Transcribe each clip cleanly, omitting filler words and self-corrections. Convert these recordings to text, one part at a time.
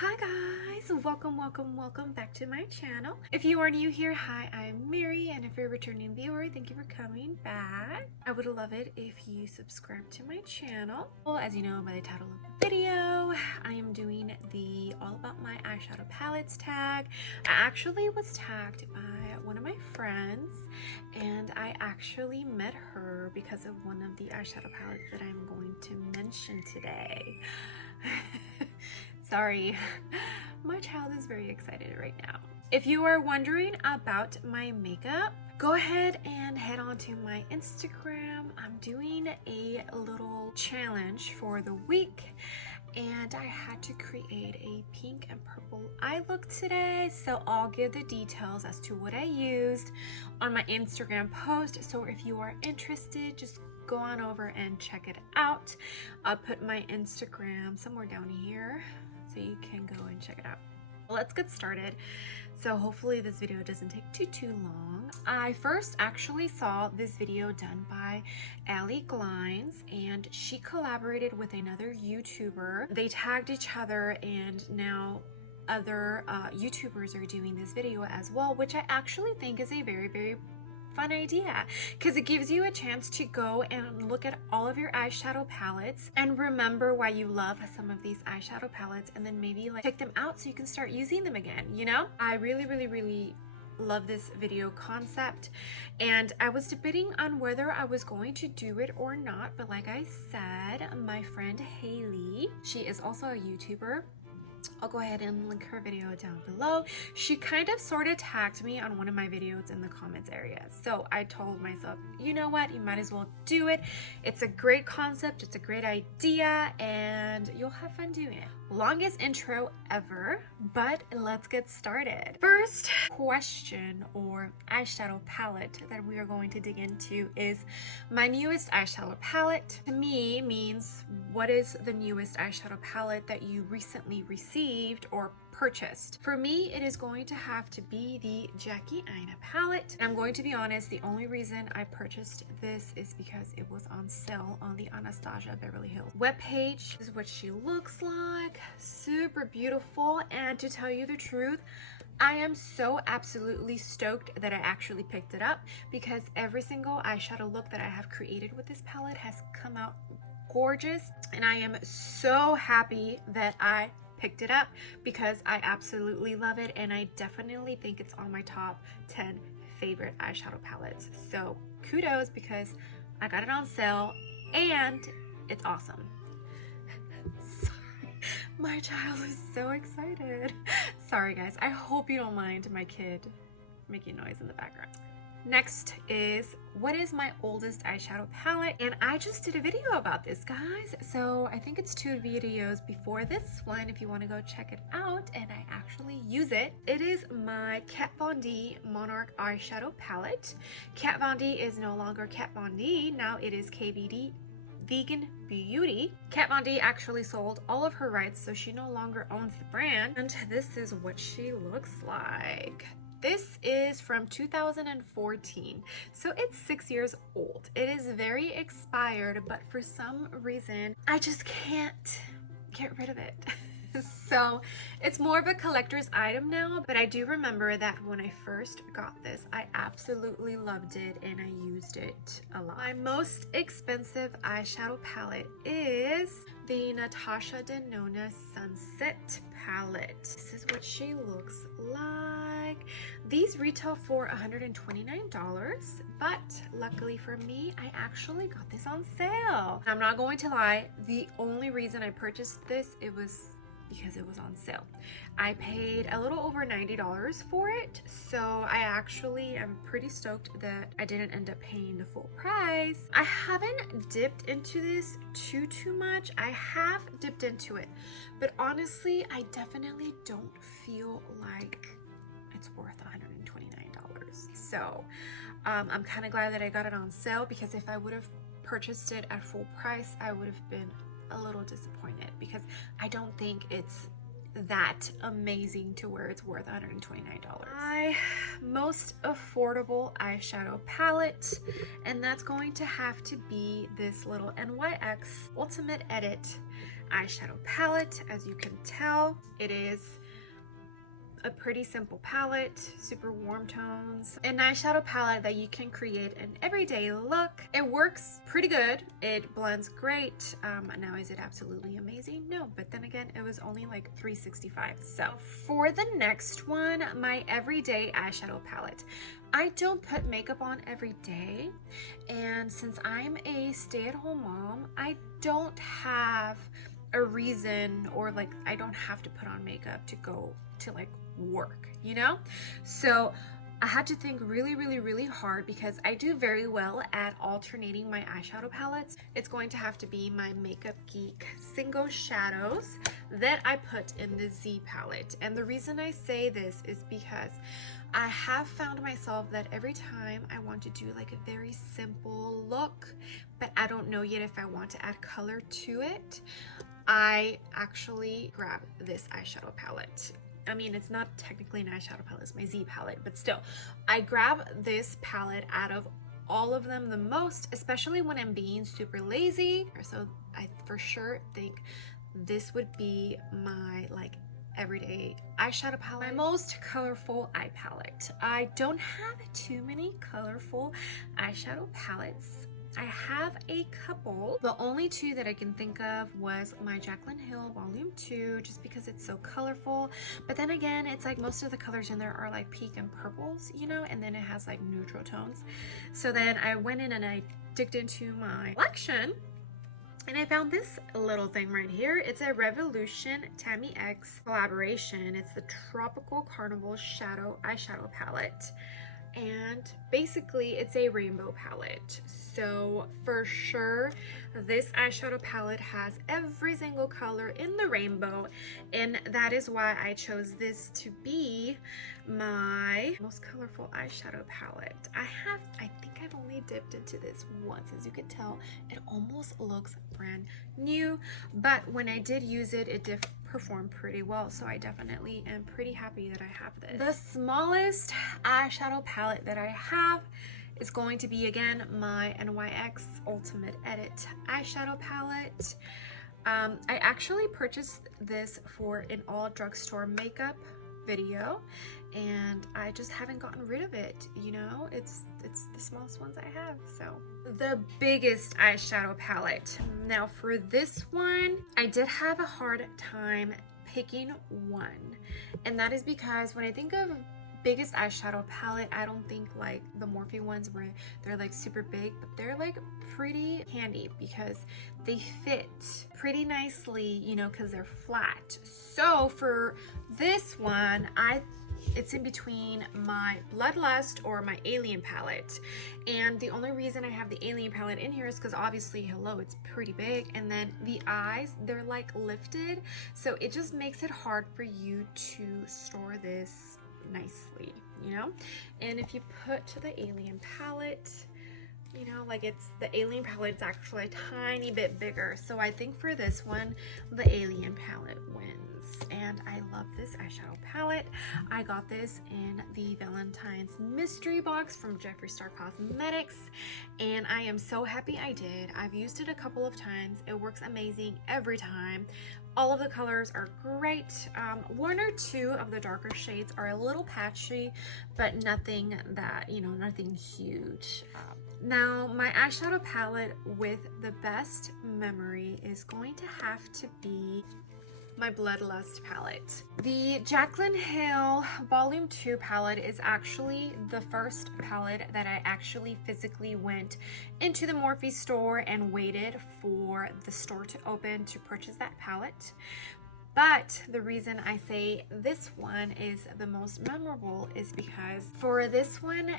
Hi guys, welcome back to my channel. If you are new here, hi, I'm Mary, and if you're a returning viewer, thank you for coming back. I would love it if you subscribe to my channel. Well, as you know by the title of the video, I am doing the all about my eyeshadow palettes tag. I actually was tagged by one of my friends, and I actually met her because of one of the eyeshadow palettes that I'm going to mention today. Sorry, my child is very excited right now. If you are wondering about my makeup, go ahead and head on to my Instagram. I'm doing a little challenge for the week, and I had to create a pink and purple eye look today, so I'll give the details as to what I used on my Instagram post. So if you are interested, just go on over and check it out. I'll put my Instagram somewhere down here so you can go and check it out. Let's get started. So hopefully this video doesn't take too long. I first actually saw this video done by Allie Glines, and she collaborated with another YouTuber. They tagged each other, and now other YouTubers are doing this video as well, which I actually think is a very fun idea, because it gives you a chance to go and look at all of your eyeshadow palettes and remember why you love some of these eyeshadow palettes, and then maybe like check them out so you can start using them again, you know? I really love this video concept, and I was debating on whether I was going to do it or not, but like I said, my friend Haley, she is also a YouTuber. I'll go ahead and link her video down below. She kind of sort of tagged me on one of my videos in the comments area. So I told myself, you know what, you might as well do it. It's a great concept, it's a great idea, and you'll have fun doing it. Longest intro ever, but let's get started. First question or eyeshadow palette that we are going to dig into is my newest eyeshadow palette. To me means what is the newest eyeshadow palette that you recently received or purchased. For me, it is going to have to be the Jackie Aina palette. And I'm going to be honest, the only reason I purchased this is because it was on sale on the Anastasia Beverly Hills webpage. This is what she looks like. Super beautiful, and to tell you the truth, I am so absolutely stoked that I actually picked it up, because every single eyeshadow look that I have created with this palette has come out gorgeous, and I am so happy that I picked it up because I absolutely love it, and I definitely think it's on my top 10 favorite eyeshadow palettes. So kudos, because I got it on sale and it's awesome. Sorry, my child is so excited. Sorry guys, I hope you don't mind my kid making noise in the background. Next is what is my oldest eyeshadow palette, and I just did a video about this, guys, so I think it's 2 videos before this one if you want to go check it out, and I actually use it. It is my Kat Von D Monarch eyeshadow palette. Kat Von D is no longer Kat Von D, now it is KVD Vegan Beauty. Kat Von D actually sold all of her rights, so she no longer owns the brand, and this is what she looks like. This is from 2014, so it's 6 years old. It is very expired, but for some reason, I just can't get rid of it. So it's more of a collector's item now, but I do remember that when I first got this, I absolutely loved it and I used it a lot. My most expensive eyeshadow palette is the Natasha Denona Sunset palette. This is what she looks like. These retail for $129, but luckily for me, I actually got this on sale. I'm not going to lie, the only reason I purchased this, it was because it was on sale. I paid a little over $90 for it, so I actually am pretty stoked that I didn't end up paying the full price. I haven't dipped into this too much. I have dipped into it, but honestly, I definitely don't feel like it's worth $129. So I'm kind of glad that I got it on sale, because if I would have purchased it at full price, I would have been a little disappointed, because I don't think it's that amazing to where it's worth $129. My most affordable eyeshadow palette, and that's going to have to be this little NYX Ultimate Edit eyeshadow palette. As you can tell, it is a pretty simple palette, super warm tones, an eyeshadow palette that you can create an everyday look. It works pretty good. It blends great. Now is it absolutely amazing? No, but then again, it was only like $3.65. So for the next one, my everyday eyeshadow palette. I don't put makeup on every day, and since I'm a stay-at-home mom, I don't have a reason, or like I don't have to put on makeup to go to like work, you know? So I had to think really hard, because I do very well at alternating my eyeshadow palettes. It's going to have to be my Makeup Geek single shadows that I put in the Z palette. And the reason I say this is because I have found myself that every time I want to do like a very simple look, but I don't know yet if I want to add color to it, I actually grab this eyeshadow palette. I mean, it's not technically an eyeshadow palette, it's my Z palette, but still, I grab this palette out of all of them the most, especially when I'm being super lazy. So I for sure think this would be my like everyday eyeshadow palette, my most colorful eye palette. I don't have too many colorful eyeshadow palettes. I have a couple. The only two that I can think of was my Jaclyn Hill Volume 2, just because it's so colorful. But then again, it's like most of the colors in there are like pink and purples, you know, and then it has like neutral tones. So then I went in and I digged into my collection, and I found this little thing right here. It's a Revolution Tammy X collaboration. It's the Tropical Carnival Shadow Eyeshadow Palette. And basically it's a rainbow palette. So for sure, this eyeshadow palette has every single color in the rainbow, and that is why I chose this to be my most colorful eyeshadow palette. I think I've only dipped into this once. As you can tell, it almost looks brand new, but when I did use it, it did perform pretty well. So I definitely am pretty happy that I have this. The smallest eyeshadow palette that I have is going to be, again, my NYX Ultimate Edit eyeshadow palette. I actually purchased this for an all drugstore makeup video, and I just haven't gotten rid of it, you know. It's the smallest ones I have. So the biggest eyeshadow palette. Now for this one, I did have a hard time picking one, and that is because when I think of biggest eyeshadow palette, I don't think like the Morphe ones where they're like super big, but they're like pretty handy because they fit pretty nicely, you know, because they're flat. So for this one, it's in between my Bloodlust or my Alien palette, and the only reason I have the Alien palette in here is because obviously, hello, it's pretty big, and then the eyes, they're like lifted, so it just makes it hard for you to store this nicely, you know. And if you put the Alien palette, you know, like it's the Alien palette is actually a tiny bit bigger, so I think for this one the Alien palette wins. And I love this eyeshadow palette. I got this in the Valentine's mystery box from Jeffree Star Cosmetics, and I am so happy I did. I've used it a couple of times. It works amazing every time. All of the colors are great. One or two of the darker shades are a little patchy, but nothing that, you know, nothing huge. Now, my eyeshadow palette with the best memory is going to have to be my Bloodlust palette. The Jaclyn Hill Volume 2 palette is actually the first palette that I actually physically went into the Morphe store and waited for the store to open to purchase that palette. But the reason I say this one is the most memorable is because for this one,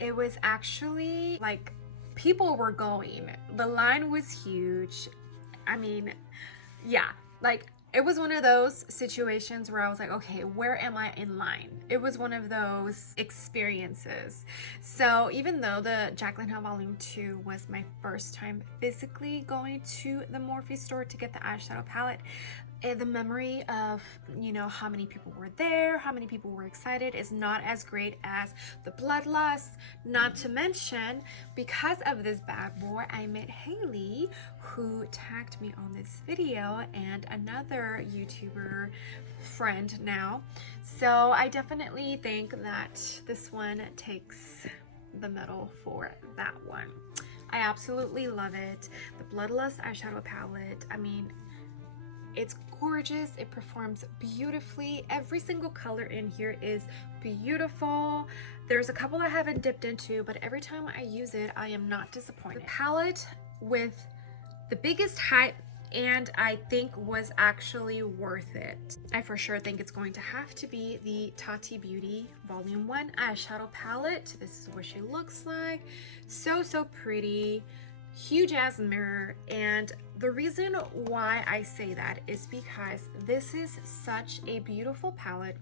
it was actually like people were going. The line was huge. I mean, yeah, like it was one of those situations where I was like, okay, where am I in line? It was one of those experiences. So even though the Jaclyn Hill Volume 2 was my first time physically going to the Morphe store to get the eyeshadow palette, the memory of, you know, how many people were there, how many people were excited is not as great as the Bloodlust. Not to mention, because of this bad boy, I met Haley, who tagged me on this video, and another YouTuber friend now. So I definitely think that this one takes the medal for that one. I absolutely love it. The Bloodlust eyeshadow palette, I mean, it's gorgeous. It performs beautifully. Every single color in here is beautiful. There's a couple I haven't dipped into, but every time I use it, I am not disappointed. The palette with the biggest hype, and I think was actually worth it, I for sure think it's going to have to be the Tati Beauty Volume 1 eyeshadow palette. This is what she looks like. So pretty. Huge ass mirror, and the reason why I say that is because this is such a beautiful palette.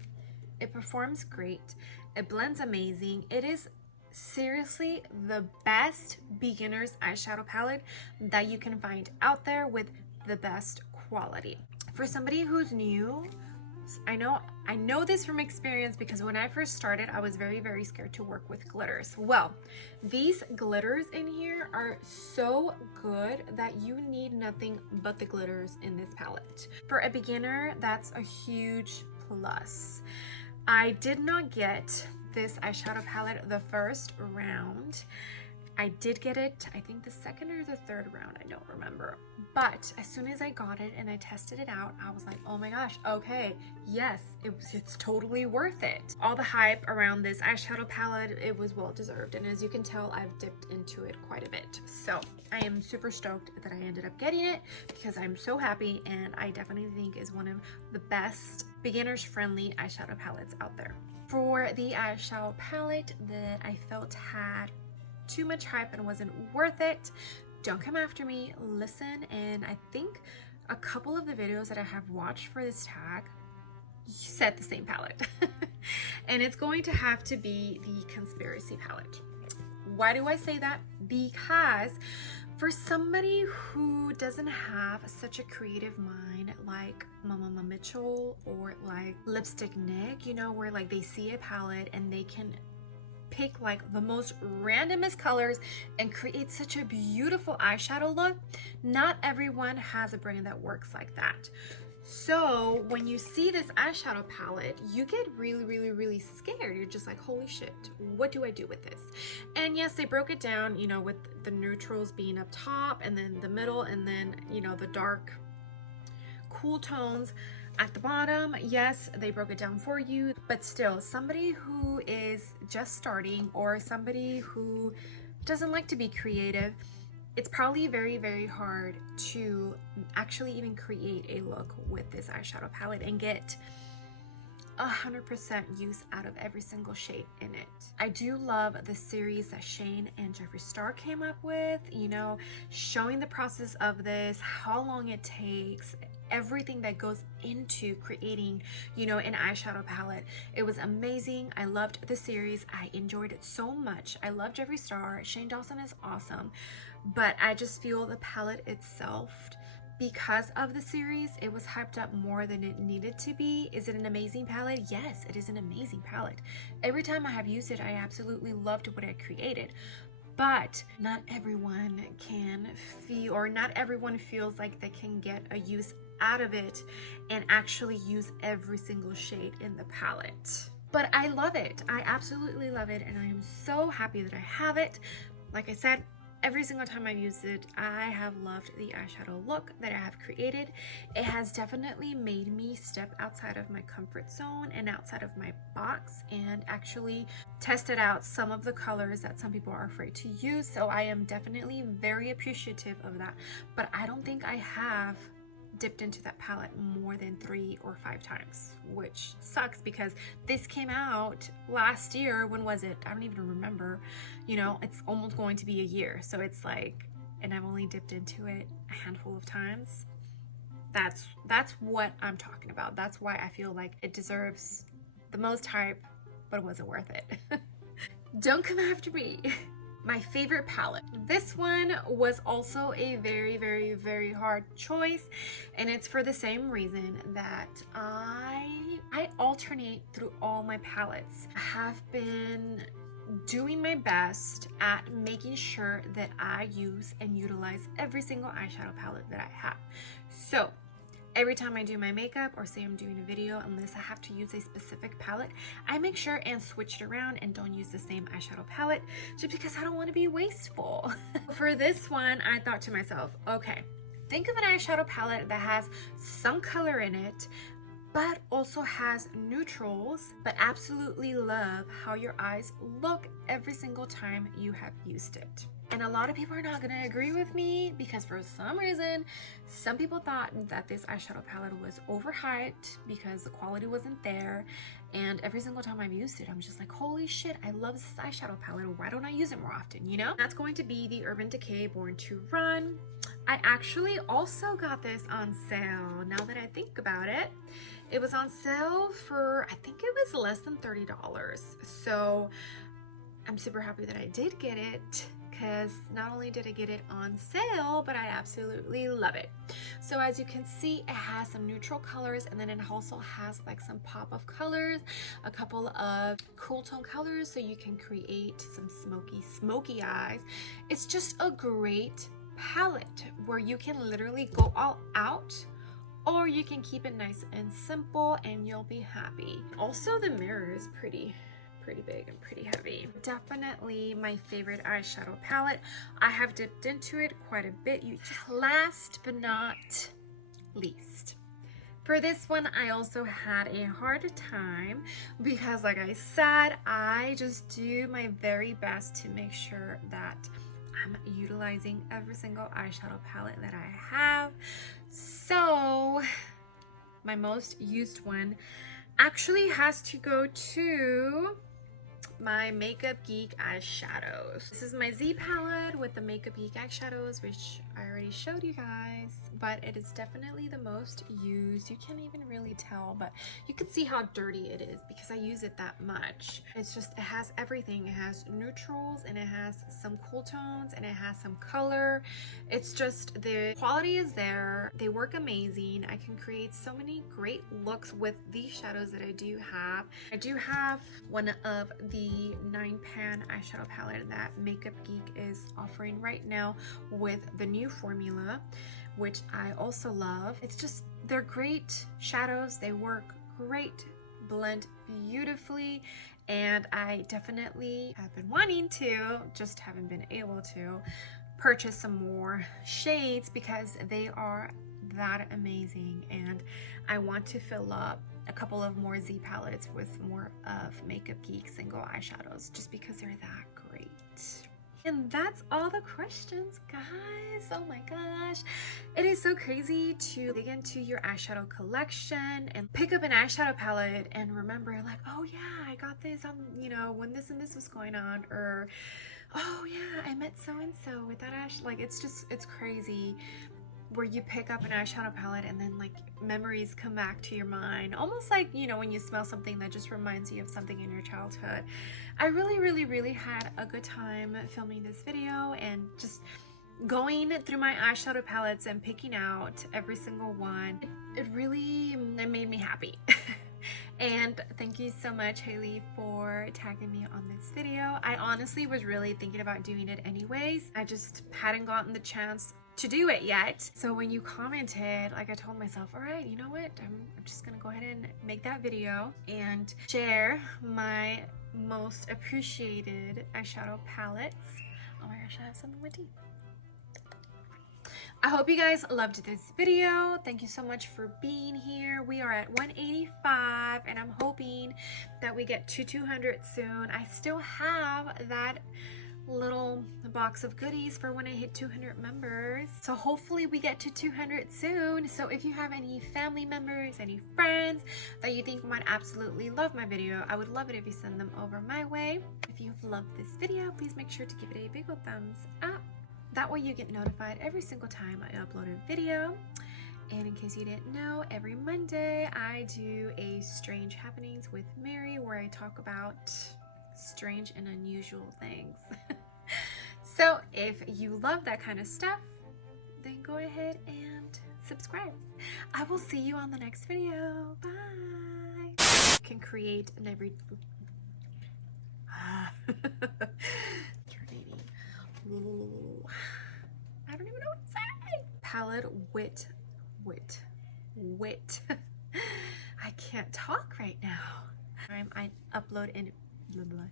It performs great. It blends amazing. It is seriously the best beginner's eyeshadow palette that you can find out there with the best quality. For somebody who's new, I know this from experience, because when I first started, I was very scared to work with glitters. Well, these glitters in here are so good that you need nothing but the glitters in this palette. For a beginner, that's a huge plus. I did not get this eyeshadow palette the first round. I did get it, I think the second or the third round, I don't remember. But as soon as I got it and I tested it out, I was like, oh my gosh, okay, yes, it's totally worth it. All the hype around this eyeshadow palette, it was well deserved. And as you can tell, I've dipped into it quite a bit. So I am super stoked that I ended up getting it, because I'm so happy, and I definitely think is one of the best beginners friendly eyeshadow palettes out there. For the eyeshadow palette that I felt had too much hype and wasn't worth it, don't come after me, listen. And I think a couple of the videos that I have watched for this tag said the same palette. And it's going to have to be the Conspiracy palette. Why do I say that? Because for somebody who doesn't have such a creative mind like Mama Mitchell or like Lipstick Nick, you know, where like they see a palette and they can pick like the most randomest colors and create such a beautiful eyeshadow look. Not everyone has a brain that works like that. So when you see this eyeshadow palette, you get really scared. You're just like, holy shit, what do I do with this? And yes, they broke it down, you know, with the neutrals being up top, and then the middle, and then, you know, the dark cool tones at the bottom. Yes, they broke it down for you, but still, somebody who is just starting, or somebody who doesn't like to be creative, it's probably very hard to actually even create a look with this eyeshadow palette and get 100% use out of every single shade in it. I do love the series that Shane and Jeffree Star came up with, you know, showing the process of this, how long it takes, everything that goes into creating, you know, an eyeshadow palette. It was amazing. I loved the series. I enjoyed it so much. I love Jeffree Star. Shane Dawson is awesome, but I just feel the palette itself, because of the series, it was hyped up more than it needed to be. Is it an amazing palette? Yes, it is an amazing palette. Every time I have used it, I absolutely loved what I created. But not everyone can feel, or not everyone feels like they can get a use out of it and actually use every single shade in the palette. But I love it. I absolutely love it, and I am so happy that I have it. Like I said, every single time I've used it, I have loved the eyeshadow look that I have created. It has definitely made me step outside of my comfort zone and outside of my box and actually tested out some of the colors that some people are afraid to use. So I am definitely very appreciative of that. But I don't think I have dipped into that palette more than 3 or 5 times, which sucks because this came out last year. When was it? I don't even remember. You know, it's almost going to be a year, so it's like, and I've only dipped into it a handful of times. That's what I'm talking about. That's why I feel like it deserves the most hype, but it wasn't worth it. Don't come after me. my favorite palette. This one was also a very hard choice, and it's for the same reason that I alternate through all my palettes. I have been doing my best at making sure that I use and utilize every single eyeshadow palette that I have. So every time I do my makeup, or say I'm doing a video, unless I have to use a specific palette, I make sure and switch it around and don't use the same eyeshadow palette, just because I don't want to be wasteful. For this one, I thought to myself, okay, think of an eyeshadow palette that has some color in it, but also has neutrals, but absolutely love how your eyes look every single time you have used it. And a lot of people are not gonna agree with me, because for some reason, some people thought that this eyeshadow palette was overhyped because the quality wasn't there. And every single time I've used it, I'm just like, holy shit, I love this eyeshadow palette. Why don't I use it more often, you know? That's going to be the Urban Decay Born to Run. I actually also got this on sale, now that I think about it. It was on sale for, I think it was less than $30. So I'm super happy that I did get it, because not only did I get it on sale, but I absolutely love it. So as you can see, it has some neutral colors, and then it also has like some pop of colors, a couple of cool tone colors, so you can create some smoky eyes. It's just a great palette where you can literally go all out, or you can keep it nice and simple and you'll be happy. Also, the mirror is pretty big and pretty heavy. Definitely my favorite eyeshadow palette. I have dipped into it quite a bit. Last but not least, for this one, I also had a hard time because, like I said, I just do my very best to make sure that I'm utilizing every single eyeshadow palette that I have. So my most used one actually has to go to my Makeup Geek eyeshadows. This is my Z palette with the Makeup Geek eyeshadows, which I already showed you guys, but it is definitely the most used. You can't even really tell, but you can see how dirty it is because I use it that much. It's just, it has everything. It has neutrals, and it has some cool tones, and it has some color. It's just, the quality is there. They work amazing. I can create so many great looks with these shadows that I do have. I do have one of the 9-pan eyeshadow palette that Makeup Geek is offering right now with the new formula, which I also love. It's just, they're great shadows. They work great, blend beautifully, and I definitely have been wanting to, just haven't been able to, purchase some more shades because they are that amazing, and I want to fill up a couple of more Z palettes with more of Makeup Geek single eyeshadows, just because they're that great. And that's all the questions, guys. Oh my gosh, it is so crazy to dig into your eyeshadow collection and pick up an eyeshadow palette and remember, like, oh yeah, I got this on, you know, when this and this was going on, or oh yeah, I met so and so with that like, it's just, it's crazy where you pick up an eyeshadow palette and then like memories come back to your mind, almost like, you know, when you smell something that just reminds you of something in your childhood. I really had a good time filming this video and just going through my eyeshadow palettes and picking out every single one. It made me happy. And thank you so much, Haley, for tagging me on this video. I honestly was really thinking about doing it anyways. I just hadn't gotten the chance to do it yet. So when you commented, like, I told myself, all right, you know what, I'm just gonna go ahead and make that video and share my most appreciated eyeshadow palettes. Oh my gosh, I have some in my teeth. I hope you guys loved this video. Thank you so much for being here. We are at 185 and I'm hoping that we get to 200 soon. I still have that little box of goodies for when I hit 200 members. So hopefully we get to 200 soon. So if you have any family members, any friends that you think might absolutely love my video, I would love it if you send them over my way. If you've loved this video, please make sure to give it a big old thumbs up. That way you get notified every single time I upload a video. And in case you didn't know, every Monday I do a Strange Happenings with Mary, where I talk about strange and unusual things. So if you love that kind of stuff, then go ahead and subscribe. I will see you on the next video. Bye. You can create an every I don't even know what to say. Palette wit. I can't talk right now. I upload in blah, blah.